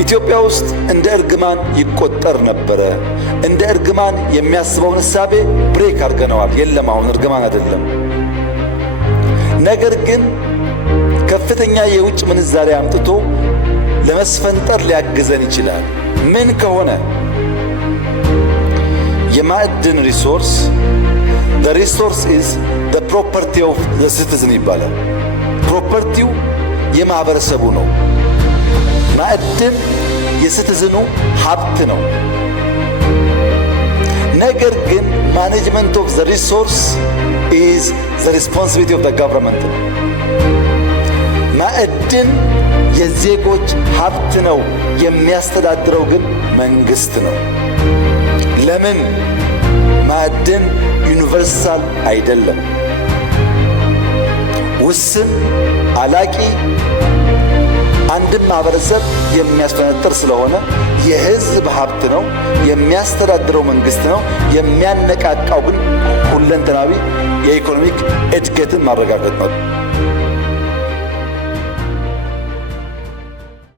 ኢትዮጵያ ውስጥ እንደ እርግማን ይቆጠር ነበረ። እንደ እርግማን የሚያስበውን ሕሳቤ ብሬክ አድርገነዋል። የለም አሁን እርግማን አይደለም። ነገር ግን ከፍተኛ የውጭ ምንዛሪ አምጥቶ ለመስፈንጠር ሊያግዘን ይችላል። ምን ከሆነ የማዕድን ሪሶርስ the resource is the property of the citizen ይባላል። ፕሮፐርቲው የማህበረሰቡ ነው። ማዕድን የሲቲዝኑ ሀብት ነው። ነገር ግን ማኔጅመንት ኦፍ ዘ ሪሶርስ ኢዝ ዘ ሪስፖንሲቢሊቲ ኦፍ ዘ ገቨርንመንት ነው። ማዕድን የዜጎች ሀብት ነው። የሚያስተዳድረው ግን መንግስት ነው። ለምን? ማዕድን ዩኒቨርሳል አይደለም። ውስን አላቂ አንድን ማህበረሰብ የሚያስፈነጥር ስለሆነ የህዝብ ሀብት ነው። የሚያስተዳድረው መንግስት ነው። የሚያነቃቃው ግን ሁለንተናዊ የኢኮኖሚክ እድገትን ማረጋገጥ ነው።